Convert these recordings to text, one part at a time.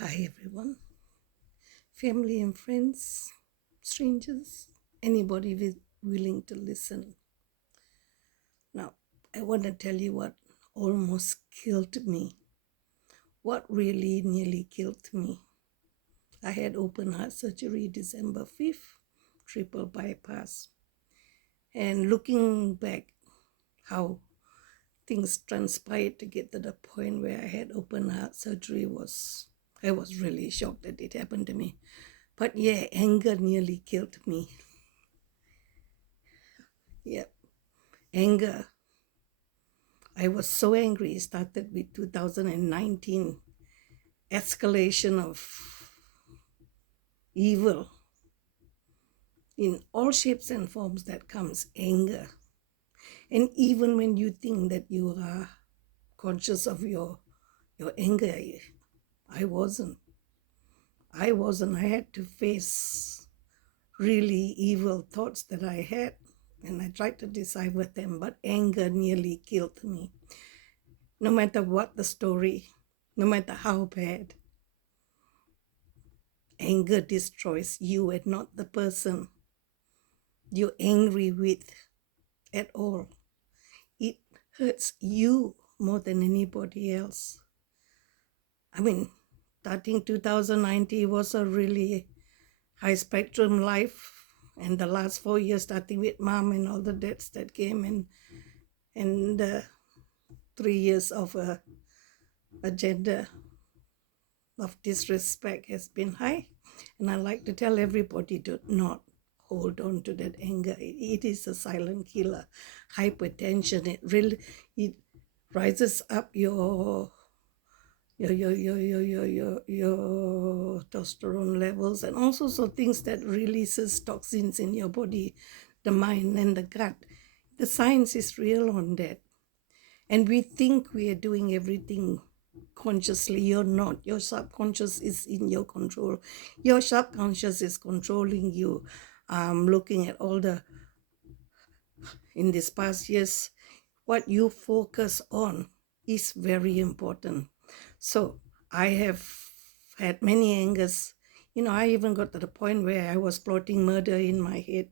Hi everyone, family and friends, strangers, anybody willing to listen. Now, I want to tell you what almost killed me, what really nearly killed me. I had open heart surgery December 5th, triple bypass. And looking back, how things transpired to get to the point where I had open heart surgery I was really shocked that it happened to me. But yeah, anger nearly killed me. Yeah, anger. I was so angry. It started with 2019 escalation of evil in all shapes and forms that comes anger. And even when you think that you are conscious of your anger, I wasn't. I wasn't. I had to face really evil thoughts that I had, and I tried to decipher them, but anger nearly killed me. No matter what the story, no matter how bad, anger destroys you and not the person you're angry with at all. It hurts you more than anybody else. I mean, starting 2019 was a really high spectrum life, and the last 4 years, starting with mom and all the deaths that came in, and 3 years of a agenda of disrespect has been high. And I like to tell everybody to not hold on to that anger. It is a silent killer. Hypertension, it rises up your testosterone levels, and also so things that releases toxins in your body, the mind and the gut. The science is real on that. And we think we are doing everything consciously. You're not. Your subconscious is in your control. Your subconscious is controlling you. Looking at all in these past years, what you focus on is very important. So I have had many angers. I even got to the point where I was plotting murder in my head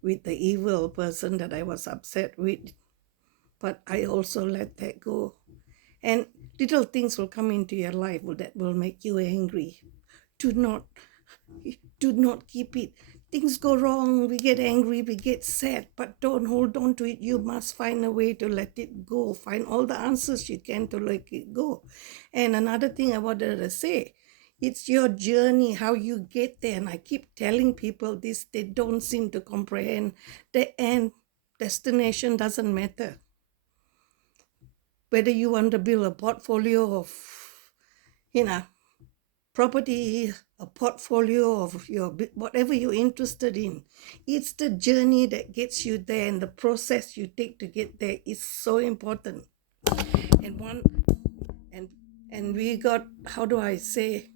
with the evil person that I was upset with. But I also let that go. And little things will come into your life that will make you angry. Do not keep it. Things go wrong, we get angry, we get sad, but don't hold on to it. You must find a way to let it go. Find all the answers you can to let it go. And another thing I wanted to say, it's your journey, how you get there. And I keep telling people this, they don't seem to comprehend. The end destination doesn't matter. Whether you want to build a portfolio of, property, a portfolio of your whatever you're interested in, it's the journey that gets you there, and the process you take to get there is so important. And we got, how do I say,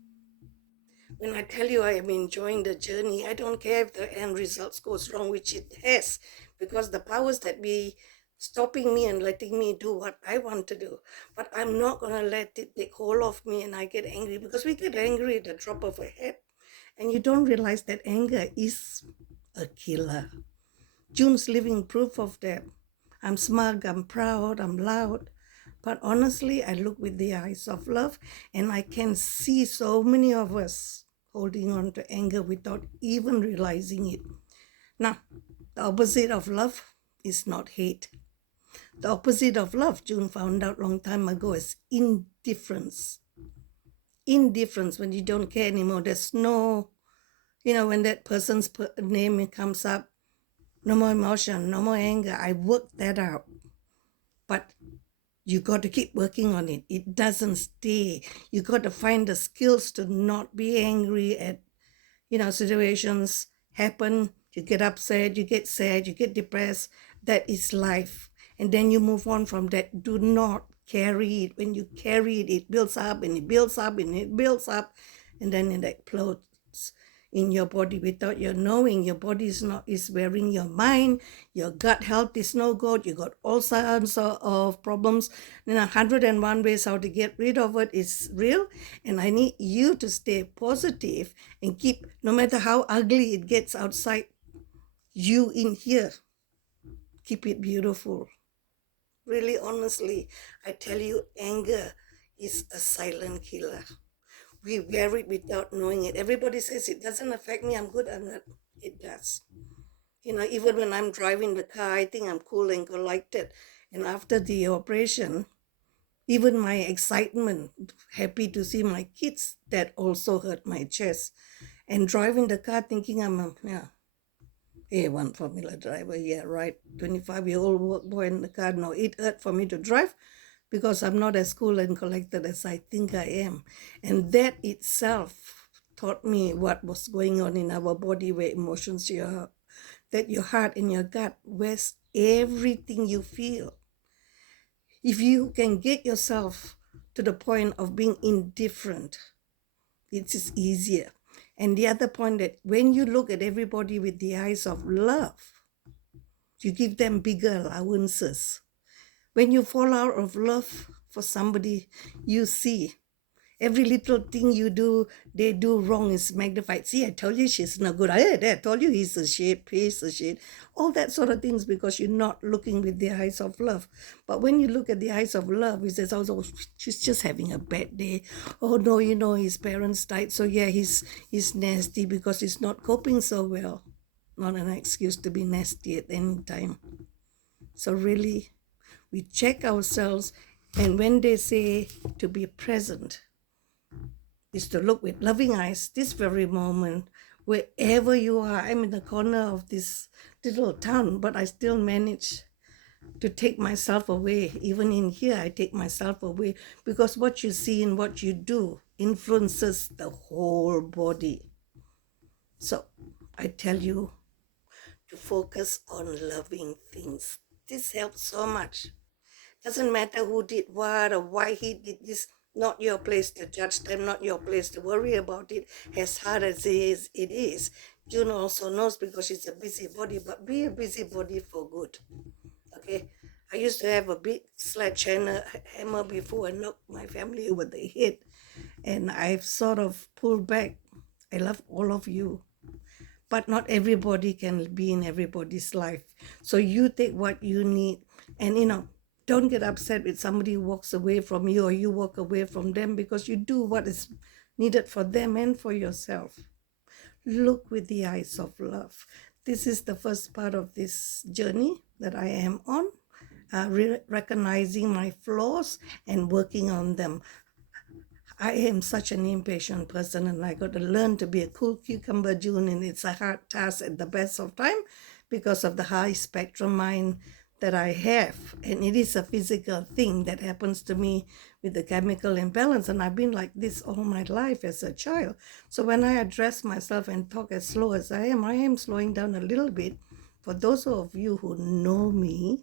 when I tell you I am enjoying the journey, I don't care if the end results goes wrong, which it has, because the powers that be stopping me and letting me do what I want to do. But I'm not going to let it take hold of me and I get angry, because we get angry at the drop of a hat. And you don't realize that anger is a killer. June's living proof of that. I'm smug, I'm proud, I'm loud. But honestly, I look with the eyes of love, and I can see so many of us holding on to anger without even realizing it. Now, the opposite of love is not hate. The opposite of love, June found out long time ago, is indifference. Indifference, when you don't care anymore. There's no, when that person's name comes up, no more emotion, no more anger. I worked that out. But you got to keep working on it. It doesn't stay. You got to find the skills to not be angry at, situations happen. You get upset, you get sad, you get depressed. That is life. And then you move on from that. Do not carry it. When you carry it, it builds up and it builds up and it builds up, and then it explodes. in your body without your knowing. Your body is wearing your mind. Your gut health is no good. You got all sorts of problems. 101 ways how to get rid of it is real. And I need you to stay positive and keep, no matter how ugly it gets outside, you in here, keep it beautiful. Really, honestly, I tell you, anger is a silent killer. We wear it without knowing it. Everybody says it doesn't affect me. I'm good. I'm not. It does. Even when I'm driving the car, I think I'm cool and collected. And after the operation, even my excitement, happy to see my kids, that also hurt my chest. And driving the car thinking I'm a A1 Formula driver. Yeah, right. 25-year-old work boy in the car. No, it hurt for me to drive because I'm not as cool and collected as I think I am. And that itself taught me what was going on in our body, where emotions that your heart and your gut, where's everything you feel. If you can get yourself to the point of being indifferent, it is easier. And the other point, that when you look at everybody with the eyes of love, you give them bigger allowances. When you fall out of love for somebody, you see every little thing they do wrong is magnified. See, I told you she's not good. I told you he's a shit. All that sort of things, because you're not looking with the eyes of love. But when you look at the eyes of love, he says, oh, she's just having a bad day. Oh, no, his parents died. So yeah, he's nasty because he's not coping so well. Not an excuse to be nasty at any time. So really, we check ourselves. And when they say to be present, is to look with loving eyes this very moment, wherever you are. I'm in the corner of this little town, but I still manage to take myself away. Even in here, I take myself away, because what you see and what you do influences the whole body. So I tell you to focus on loving things. This helps so much. Doesn't matter who did what or why he did this. Not your place to judge them, not your place to worry about it. As hard as it is. June also knows, because she's a busybody, but be a busybody for good. Okay? I used to have a big sledgehammer before and knocked my family over the head. And I've sort of pulled back. I love all of you. But not everybody can be in everybody's life. So you take what you need. And don't get upset if somebody walks away from you or you walk away from them, because you do what is needed for them and for yourself. Look with the eyes of love. This is the first part of this journey that I am on, recognizing my flaws and working on them. I am such an impatient person, and I got to learn to be a cool cucumber, June, and it's a hard task at the best of time because of the high spectrum mind that I have. And it is a physical thing that happens to me with the chemical imbalance, and I've been like this all my life as a child. So when I address myself and talk as slow as I am slowing down a little bit. For those of you who know me,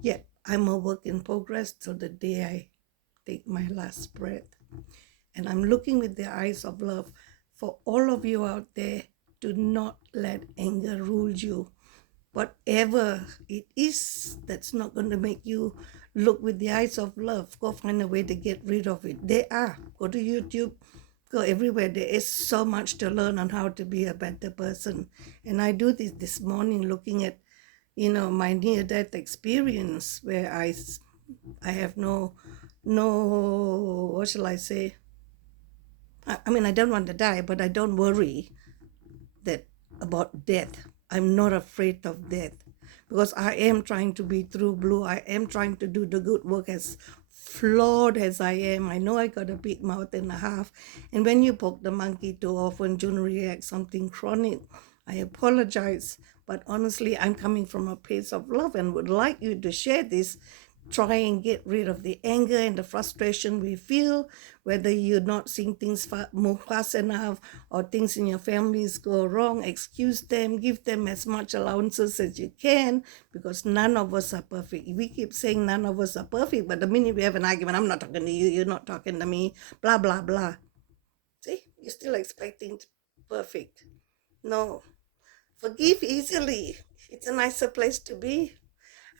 yeah, I'm a work in progress till the day I take my last breath. And I'm looking with the eyes of love. For all of you out there, do not let anger rule you. Whatever it is that's not going to make you look with the eyes of love, go find a way to get rid of it. Go to YouTube, go everywhere. There is so much to learn on how to be a better person. And I do this morning, looking at my near-death experience, where I have no, what shall I say? I mean, I don't want to die, but I don't worry about death. I'm not afraid of death, because I am trying to be true blue. I am trying to do the good work, as flawed as I am. I know I got a big mouth and a half. And when you poke the monkey too often, June reacts something chronic. I apologize. But honestly, I'm coming from a place of love and would like you to share this. Try and get rid of the anger and the frustration we feel, whether you're not seeing things move fast enough or things in your families go wrong. Excuse them, give them as much allowances as you can, because none of us are perfect. We keep saying none of us are perfect, but the minute we have an argument, I'm not talking to you, you're not talking to me, blah, blah, blah. See, you're still expecting perfect. No. Forgive easily. It's a nicer place to be.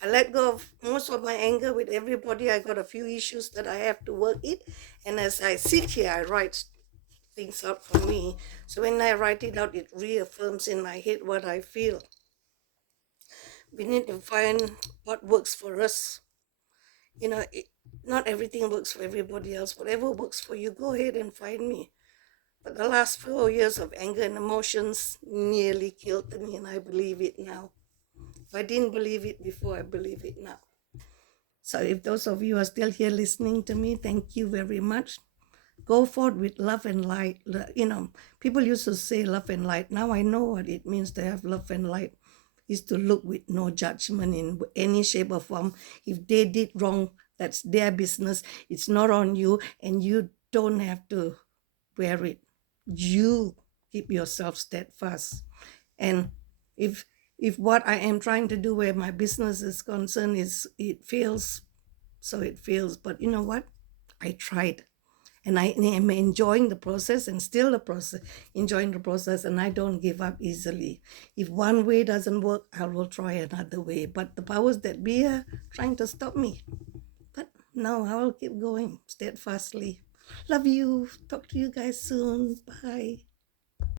I let go of most of my anger with everybody. I got a few issues that I have to work it. And as I sit here, I write things out for me. So when I write it out, it reaffirms in my head what I feel. We need to find what works for us. You know, not everything works for everybody else. Whatever works for you, go ahead and find me. But the last 4 years of anger and emotions nearly killed me, and I believe it now. If I didn't believe it before, I believe it now. So if those of you are still here listening to me, thank you very much. Go forward with love and light. You know, people used to say love and light. Now I know what it means to have love and light. Is to look with no judgment in any shape or form. If they did wrong, that's their business. It's not on you, and you don't have to wear it. You keep yourself steadfast. And if what I am trying to do where my business is concerned is it fails, so it fails. But you know what? I tried. And I am enjoying the process and still the process, enjoying the process, and I don't give up easily. If one way doesn't work, I will try another way. But the powers that be are trying to stop me. But no, I will keep going steadfastly. Love you. Talk to you guys soon. Bye.